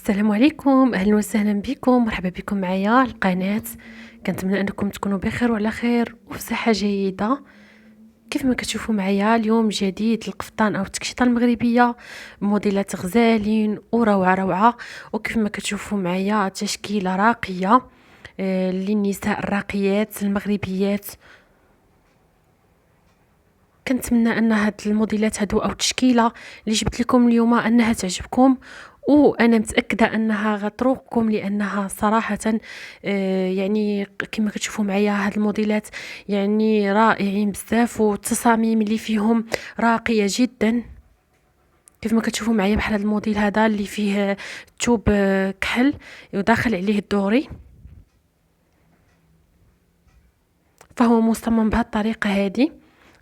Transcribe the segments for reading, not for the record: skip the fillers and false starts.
السلام عليكم، اهلا وسهلا بكم، مرحبا بكم معايا على القناه. كنتمنى انكم تكونوا بخير وعلى خير وفي صحه جيده. كيف ما كتشوفوا معايا اليوم جديد القفطان او التكشيطه المغربيه، موديلات غزالين وروعه روعه. وكيف ما كتشوفوا معايا تشكيله راقيه للنساء الراقيات المغربيات. كنتمنى ان هاد الموديلات هادو او التشكيله اللي جبت لكم اليوم انها تعجبكم، وانا متاكده انها غتروقكم لانها صراحه يعني كما كتشوفوا معايا هاد الموديلات يعني رائعين بزاف، والتصاميم اللي فيهم راقيه جدا. كيف ما كتشوفوا معايا بحال هاد الموديل هذا اللي فيه توب كحل وداخل عليه الدوري، فهو مصمم بهذه الطريقه هذه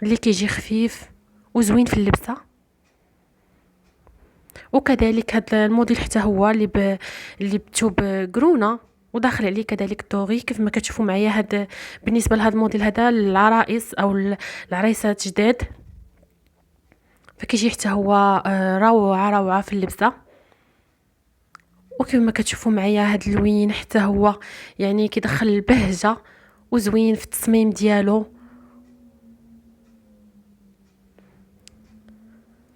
اللي كيجي خفيف وزوين في اللبسه. وكذلك هذا الموديل حتى هو اللي بتوب قرونه وداخل عليه كذلك دوغي. كيف ما كتشوفوا معايا هذا بالنسبه لهذا الموديل هذا للعرائس او العريسات جداد، فكيجي حتى هو روعه روعه في اللبسه. وكيف ما كتشوفوا معايا هذا اللوين حتى هو يعني كيدخل البهجه وزوين في التصميم ديالو.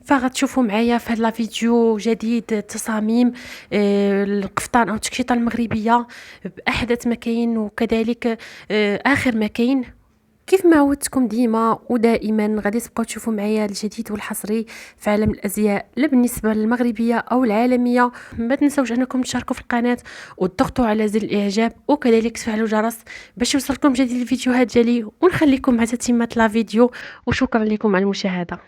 فغتشوفوا معايا في هذا الفيديو جديد تصاميم القفطان او التكشيطه المغربيه باحدث ما كاين، وكذلك اخر ما كاين. كيف ما عودتكم ديما ودائما غادي تبقاو تشوفوا معايا الجديد والحصري في عالم الازياء، لا بالنسبه للمغربيه او العالميه. ما تنسوش انكم تشاركوا في القناه وتضغطوا على زر الاعجاب، وكذلك تفعلوا الجرس باش يوصلكم جديد الفيديوهات ديالي. ونخليكم مع تتمه لا فيديو، وشكرا لكم على المشاهده.